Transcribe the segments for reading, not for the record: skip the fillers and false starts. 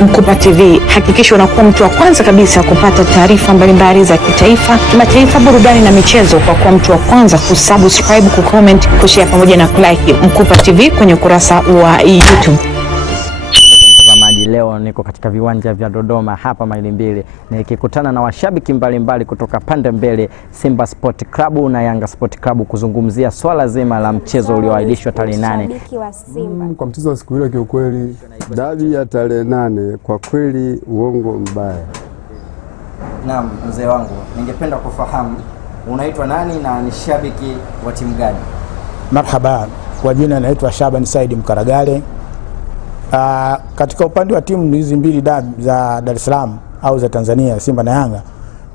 Mkupa TV, hakikisha unakuwa mtu wa kwanza kabisa kupata taarifa mbalimbali za kitaifa, kimataifa, burudani na michezo kwa kuwa mtu wa kwanza kusubscribe, kucomment, kushare pamoja na kulike Mkupa TV kwenye ukurasa wa YouTube. Leo niko katika viwanja vya Dodoma hapa Maili Mbili nikikutana na washabiki mbalimbali kutoka pande mbili, Simba Sport Club na Yanga Sport Club, kuzungumzia swala zima la mchezo ulioahirishwa tarehe 8. Kwa mchezo wa siku ile, kiukweli dabi ya tarehe 8 kwa kweli uongo mbaya. Naam, mzee wangu, ningependa kufahamu unaitwa nani na ni shabiki wa timu gani? Marhaba, kwa jina naitwa Shaban Said Mkaragale. Katika upande wa timu hizi mbili za Dar es Salaam au za Tanzania, Simba na Yanga,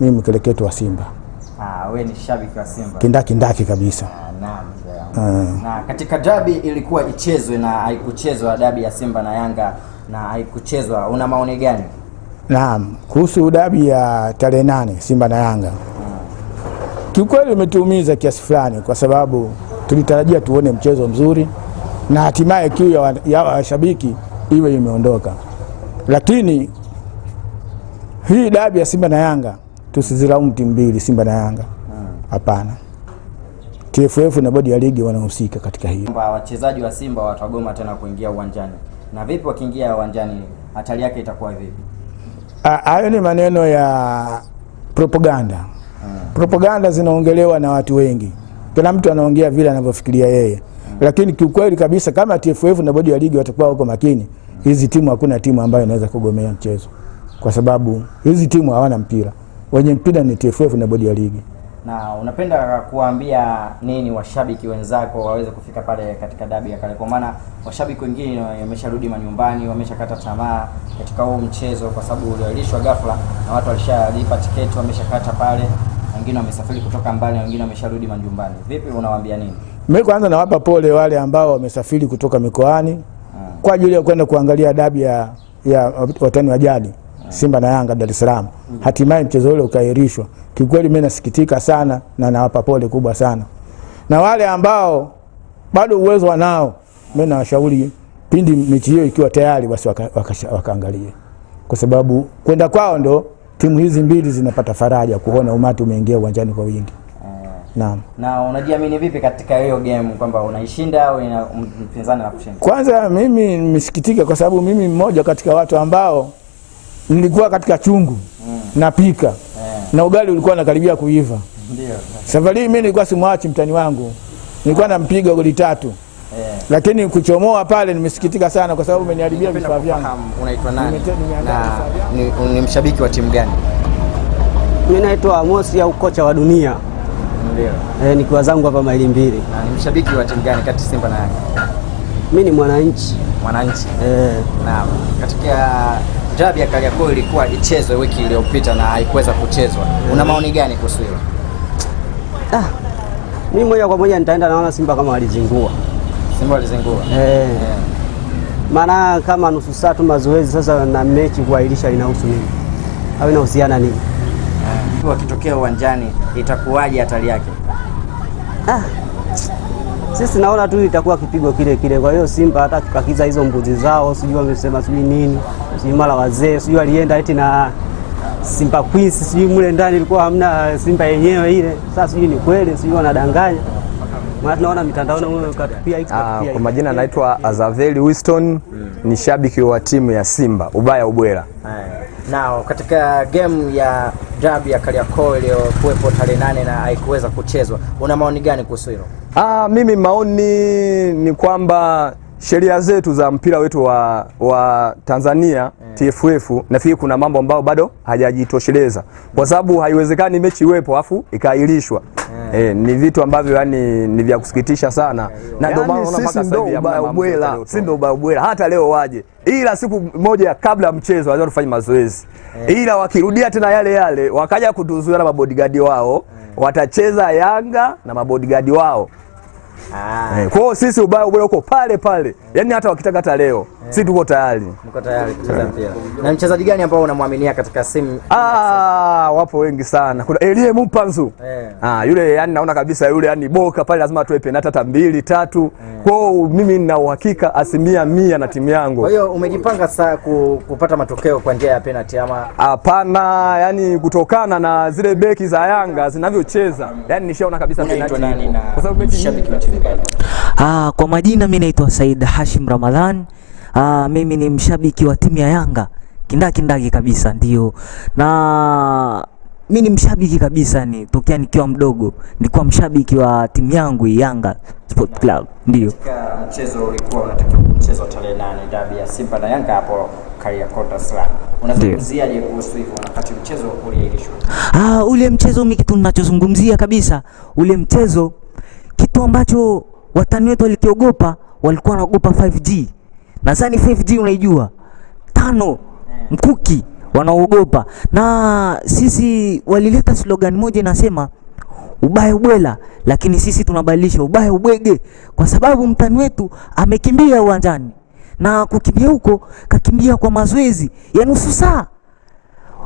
mimi mkeleketo wa Simba. Wewe ni shabiki wa Simba? Kindaki kabisa. Naam. Na katika dabi ilikuwa ichezwe na haikuchezwa, dabi ya Simba na Yanga na haikuchezwa, una maoni gani? Naam, kuhusu dabi ya tarehe 8 Simba na Yanga, kiukweli umetuumiza kiasi fulani, kwa sababu tulitarajia tuone mchezo mzuri na hatimaye kiu ya washabiki iwe imeondoka. Lakini hii dabi ya Simba na Yanga tusizilaumu timu mbili, Simba na Yanga. Hapana. TFF na bodi ya ligi wanahusika katika hiyo. Wachezaji wa Simba watagoma tena kuingia uwanjani. Na vipi wakiingia uwanjani, hatari yake itakuwa vipi? Hayo ni maneno ya propaganda. Propaganda zinaongelewa na watu wengi. Kila mtu anaongea vile anavyofikiria yeye. Lakini kiukweli kabisa, kama TFF na bodi ya ligi watakuwa wako makini, hizi timu, hakuna timu ambayo inaweza kugomea mchezo, kwa sababu hizi timu hawana mpira. Wenye mpira ni TFF na bodi ya ligi. Na unapenda kuambia nini washabiki wenzako waweze kufika pale katika dabi ya kale? Kwa maana washabiki wengine wamesharudi manyumbani, wameshakata tamaa katika huo mchezo, kwa sababu uliahirishwa ghafla na watu walishalipa tiketi, wameshakata pale, wengine wamesafiri kutoka mbali, wengine wamesharudi manyumbani. Vipi, unawaambia nini? Mimi kwanza nawapa pole wale ambao wamesafiri kutoka mikoani kwa ajili ya kwenda kuangalia dabi ya watani wa jadi Simba na Yanga Dar es Salaam. Hatimaye mchezo ule ukaahirishwa. Kikweli mimi nasikitika sana na nawapa pole kubwa sana. Na wale ambao bado uwezo wanao, mimi nawashauri pindi mechi hiyo ikiwa tayari, basi wakaangalie. Kwa sababu kwenda kwao ndo timu hizi mbili zinapata faraja kuona umati umeingia uwanjani kwa wingi. Naam. Na unajiamini vipi katika hiyo game kwamba unaishinda au mpinzani anakushinda? Kwanza mimi nimesikitika kwa sababu mimi mmoja katika watu ambao nilikuwa katika chungu napika na ugali ulikuwa unakaribia kuiva. Ndio. Safari mimi nilikuwa simwachi mtani wangu. Nilikuwa nampiga goli 3. Lakini kuchomoa pale nimesikitika sana kwa sababu umeniharibia vifaa vyangu. Unaitwa nani? Ni mshabiki wa timu gani? Mimi naitwa Mosi au kocha wa dunia. Ndio. Nikiwa zangu hapa Maili Mbili. Na ni mshabiki wa timu gani kati Simba na Yanga? Mimi ni mwananchi. Mwananchi. Naam. Katika dabi ya Kariakoo ilikuwa ichezwe wiki iliyopita na haikuweza kuchezwa. Una maoni gani kuhusu hilo? Mimi moja kwa moja nitaenda, naona Simba kama walizingua. Simba walizingua. Maana kama nusu saa tu mazoezi, sasa na mechi kuahirisha inahusu nini? Au inahusiana nini? Wakitokea uwanjani itakuwaje hatari yake? Sisi naona tu itakuwa kipigo kile. Kwa hiyo Simba hata tukakiza hizo mbuzi zao, sijui wamesema sijui nini, sijui mara wazee, sijui alienda eti na Simba Queens, sijui mule ndani ilikuwa hamna Simba yenyewe ile. Sasa sijui ni kweli, sijui wanadanganya. Maana tunaona mitandaoni pia kwa majina naitwa Azaveli Winston, ni shabiki wa timu ya Simba, ubaya ubwela. Nao katika game ya dabi ya Kariakoo iliyokuwepo tarehe 8 na haikuweza kuchezwa, una maoni gani kuhusu hilo? Mimi maoni ni kwamba sheria zetu za mpira wetu wa Tanzania TFF, nafikiri kuna mambo ambayo bado hajajitosheleza, kwa sababu haiwezekani mechi iwepo afu ikaahirishwa. Ni vitu ambavyo yani ni vya kusikitisha sana. Na ndio maana unaona mpaka sasa ubaya ubwela, si ndio ubaya ubwela, hata leo waje, ila siku moja kabla mchezo waje tufanye mazoezi. Ila wakirudia tena yale wakaja kutuzuia na mabodyguard wao, watacheza Yanga na mabodyguard wao. Kwa hiyo sisi ubaya ubwela uko pale. Yaani hata wakitaka hata leo si tuko tayari. Mko tayari kucheza mpira. Na mchezaji gani ambao unamwaminia katika simu? Wapo wengi sana. Kuna Elie Mpanzu. Yule yani naona kabisa yule yani boka pale lazima atoe penalti hata 2 3. Kwa mimi nina uhakika 100% na timu yangu. Kwa hiyo umejipanga saa kupata matokeo kwa njia ya penalti ama? Hapana, yani kutokana na zile beki za Yanga zinavyocheza, yani nishaona kabisa penalti. Kwa sababu mechi shabiki wa timu gani? Kwa majina mimi naitwa Said Hashim Ramadhan. Mimi ni mshabiki wa timu ya Yanga kindaki kabisa, ndio. Na mimi ni mshabiki kabisa, ni tokea nikiwa mdogo nilikuwa mshabiki wa timu yangu Yanga Sport Club, ndio. Katika mchezo ulikuwa unatakiwa mchezo tarehe 8 dabi ya Simba na Yanga hapo Kariakoo Dar es Salaam. Unazungumziaje kuhusu hivyo wakati mchezo uliahirishwa? Ule mchezo mimi kitu ninachozungumzia kabisa, ule mchezo kitu ambacho watani wetu walikiogopa, walikuwa wanaogopa 5G. Nadhani 5G unaijua, 5 mkuki wanaogopa. Na sisi walileta slogan moja inasema ubaya ubwela, lakini sisi tunabadilisha ubaya ubwege, kwa sababu mtani wetu amekimbia uwanjani, na kukimbia huko kakimbia kwa mazoezi ya nusu saa.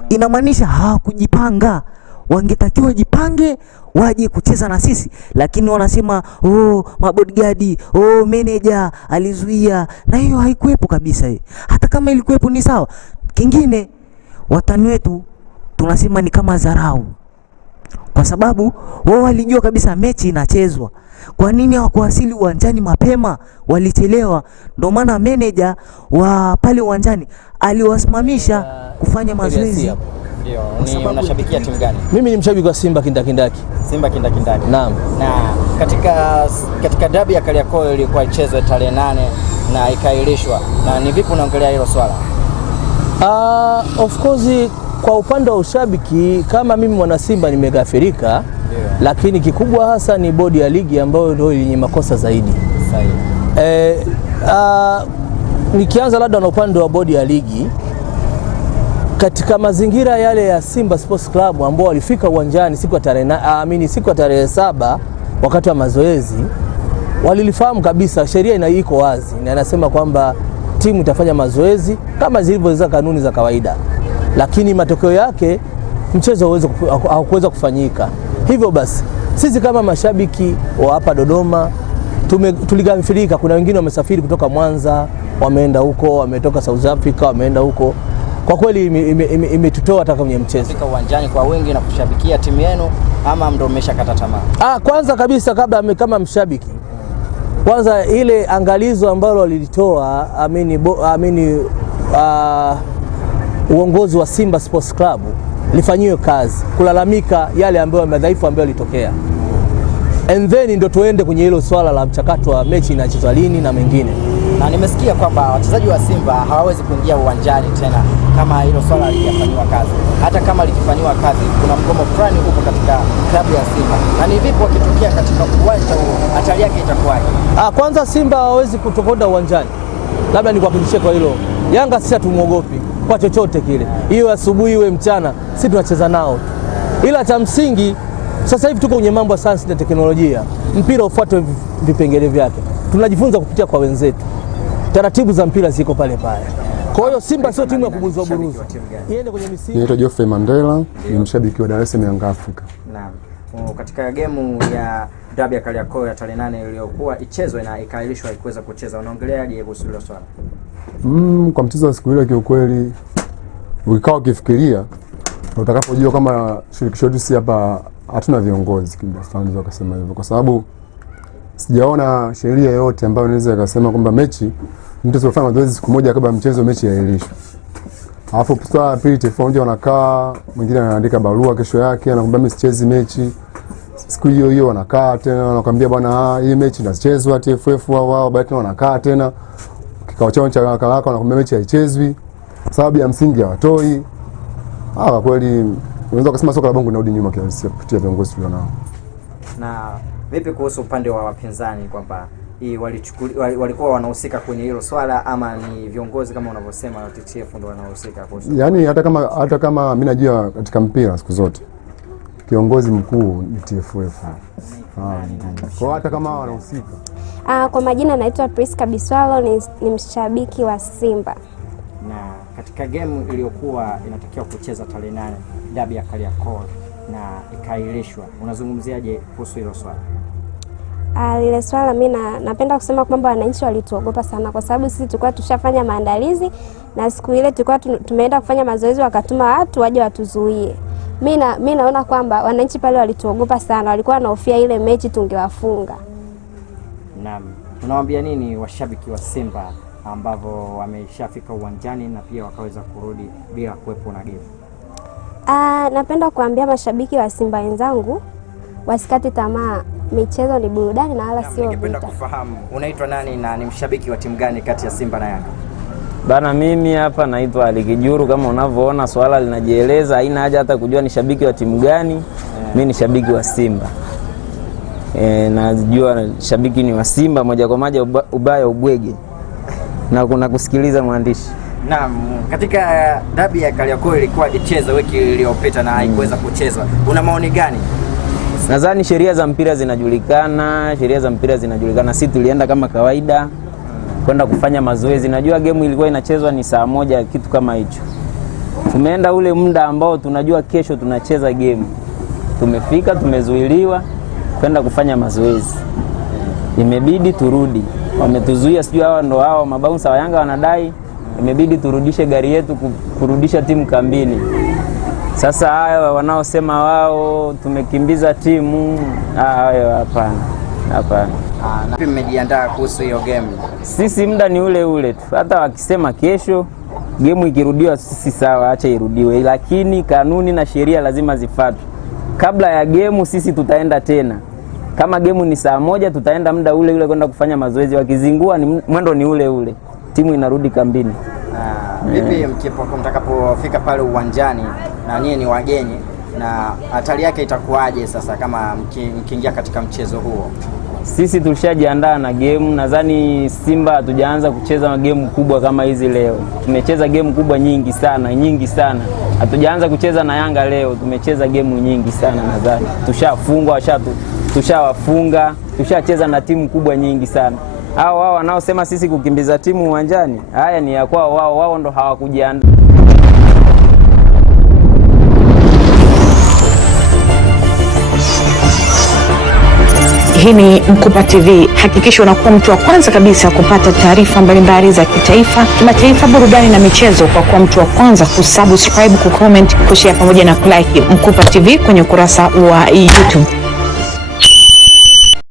Inamaanisha hawakujipanga, wangetakiwa jipange waje kucheza na sisi, lakini wanasema mabodyguard, manager alizuia, na hiyo haikuepo kabisa. Hata kama ilikuepo ni sawa. Kingine watani wetu tunasema ni kama dharau, kwa sababu wao walijua kabisa mechi inachezwa. Kwa nini hawakuwasili uwanjani mapema? Walichelewa. Ndio maana manager wa pale uwanjani aliwasimamisha kufanya mazoezi. Ndio. Ni unashabikia timu gani? Mimi ni mshabiki wa Simba kindakindaki. Simba kindakindaki. Naam. Na katika dabi ya Kariakoo ilikuwa ichezwe tarehe 8 na ikaahirishwa. Na ni vipi unaongelea hilo swala? Of course kwa upande wa ushabiki kama mimi mwana Simba nimegafirika, lakini kikubwa hasa ni bodi ya ligi ambayo ndio yenye makosa zaidi. Sahihi. Nikianza labda na upande wa bodi ya ligi, katika mazingira yale ya Simba Sports Club ambao walifika uwanjani siku ya tarehe 7 wakati wa mazoezi, walilifahamu kabisa sheria iko wazi na inasema kwamba timu itafanya mazoezi kama zilivyo kanuni za kawaida, lakini matokeo yake mchezo haukuweza kufanyika. Hivyo basi sisi kama mashabiki wa hapa Dodoma tuligafirika. Kuna wengine wamesafiri kutoka Mwanza, wameenda huko, wametoka South Africa, wameenda huko. Kwa kweli imetutoa hata kwenye mchezo. Fika uwanjani kwa wingi na kushabikia timu yenu ama ndio mmeshakata tamaa? Kwanza kabisa kabla kama mshabiki, kwanza ile angalizo ambalo walilitoa uongozi wa Simba Sports Club lifanyiwe kazi, kulalamika yale ambayo madhaifu ambayo yalitokea, and then ndio tuende kwenye hilo swala la mchakato wa mechi inachezwa lini na mengine. Na nimesikia kwamba wachezaji wa Simba hawawezi kuingia uwanjani tena kama hilo swala halijafanywa kazi. Hata kama likifanywa kazi, kuna mgomo fulani huko katika klabu ya Simba. Na ni vipi wakitokea katika uwanja huo, hatari yake itakuwaje? Kwanza Simba hawawezi kutokonda uwanjani. Labda nikuhakikishie kwa hilo. Yanga sisi hatumuogopi kwa chochote kile. Iwe asubuhi iwe mchana, sisi tunacheza nao. Ila cha msingi sasa hivi tuko kwenye mambo ya sayansi na teknolojia. Mpira ufuate vipengele vyake. Tunajifunza kupitia kwa wenzetu. Taratibu za mpira ziko pale pale. Kwa hiyo Simba sio timu ya kubuzwa buruzi. Iende kwenye misingi. Naitwa Geoffrey Mandela, ni mshabiki wa Dar es Salaam Young Africa. Naam. Katika gemu ya dabi ya Kariakoo ya tarehe 8 iliyokuwa ichezwe na ikaahirishwa haikuweza kucheza, unaongeleaje kuhusu hilo swala? Kwa mchezo wa siku ile kiukweli ukikaa ukifikiria utakapojua kama shirikisho letu si hapa hatuna viongozi kimfano wakasema hivyo, kwa sababu sijaona sheria yote ambayo inaweza ikasema kwamba mechi mtu asifanye mazoezi siku moja kabla mchezo mechi iahirishwe. Alafu saa pili TFF wanakaa, mwingine anaandika barua kesho yake anakuambia mimi sichezi mechi. Siku hiyo hiyo wanakaa tena wanakuambia bwana hii mechi inachezwa TFF wao baadaye wanakaa tena kikao chao cha haraka wanakuambia mechi haichezwi. Sababu ya msingi hawatoi. Kwa kweli unaweza kusema soka la Bongo linarudi nyuma kiasi kupitia viongozi tulionao. Na vipi kuhusu upande wa wapinzani kwamba walikuwa wanahusika kwenye hilo swala ama ni viongozi kama unavyosema TFF ndio wanahusika kuhusu? Yaani hata kama mimi najua katika mpira siku zote kiongozi mkuu ni TFF. Kwa hata kama wanahusika. Kwa majina naitwa Priska Biswalo, ni mshabiki wa Simba. Na katika game iliyokuwa inatakiwa kucheza tarehe 8 dabi ya Kariakoo na ikaahirishwa, unazungumziaje kuhusu hilo swala? Lile swala mimi napenda kusema kwamba wananchi walituogopa sana, kwa sababu sisi tulikuwa tushafanya maandalizi na siku ile tulikuwa tumeenda kufanya mazoezi, wakatuma watu waje watuzuie. Mimi naona kwamba wananchi pale walituogopa sana, walikuwa wanahofia ile mechi tungewafunga. Naam, tunawaambia nini washabiki wa Simba ambao wameshafika uwanjani na pia wakaweza kurudi bila kuwepo na game? Napenda kuambia mashabiki wa Simba wenzangu wasikate tamaa. Michezo ni burudani na wala sio vita. Ningependa kufahamu unaitwa nani na ni mshabiki wa timu gani kati ya Simba na Yanga? Bana, mimi hapa naitwa Ali Kijuru. Kama unavyoona swala linajieleza, haina haja hata kujua ni shabiki wa timu gani. Mimi ni shabiki wa Simba. Najua shabiki ni wa Simba moja kwa moja, ubaya ubwege. Na kuna kusikiliza mwandishi. Naam, katika dabi ya Kariakoo ilikuwa icheza wiki iliyopita na haikuweza kuchezwa. Una maoni gani? Nadhani sheria za mpira zinajulikana, Sisi tulienda kama kawaida kwenda kufanya mazoezi. Najua game ilikuwa inachezwa ni saa 1 kitu kama hicho. Tumeenda ule muda ambao tunajua kesho tunacheza game. Tumefika, tumezuiliwa kwenda kufanya mazoezi. Imebidi turudi. Wametuzuia, sijui hao ndo hao mabouncer wa Yanga wanadai. Imebidi turudishe gari yetu kurudisha timu kambini. Sasa hayo wanaosema wao tumekimbiza timu, hayo hapana. Na pia mmejiandaa kuhusu hiyo game? Sisi muda ni ule ule tu. Hata wakisema kesho game ikirudiwa, sisi sawa, acha irudiwe, lakini kanuni na sheria lazima zifuatwe. Kabla ya game sisi tutaenda tena. Kama game ni saa 1 tutaenda muda ule ule kwenda kufanya mazoezi. Wakizingua ni mwendo ni ule ule. Timu inarudi kambini. Vipi mtakapofika pale uwanjani na nyinyi ni wageni, na hatari yake itakuwaje sasa kama mkiingia katika mchezo huo? Sisi tulishajiandaa na game. Nadhani Simba hatujaanza kucheza game kubwa kama hizi leo. Tumecheza game kubwa nyingi sana. Hatujaanza kucheza na Yanga leo, tumecheza game nyingi sana. Nadhani tushafungwa, tushawafunga, tushacheza na timu kubwa nyingi sana. Hao wanaosema sisi kukimbiza timu uwanjani, haya ni ya kwao wao ndo hawakujiandaa. Hii ni Mkupa TV. Hakikisha unakuwa mtu wa kwanza kabisa kupata taarifa mbalimbali za kitaifa, kimataifa, burudani na michezo kwa kuwa mtu wa kwanza kusubscribe, kucomment, kushare pamoja na kulike Mkupa TV kwenye ukurasa wa YouTube.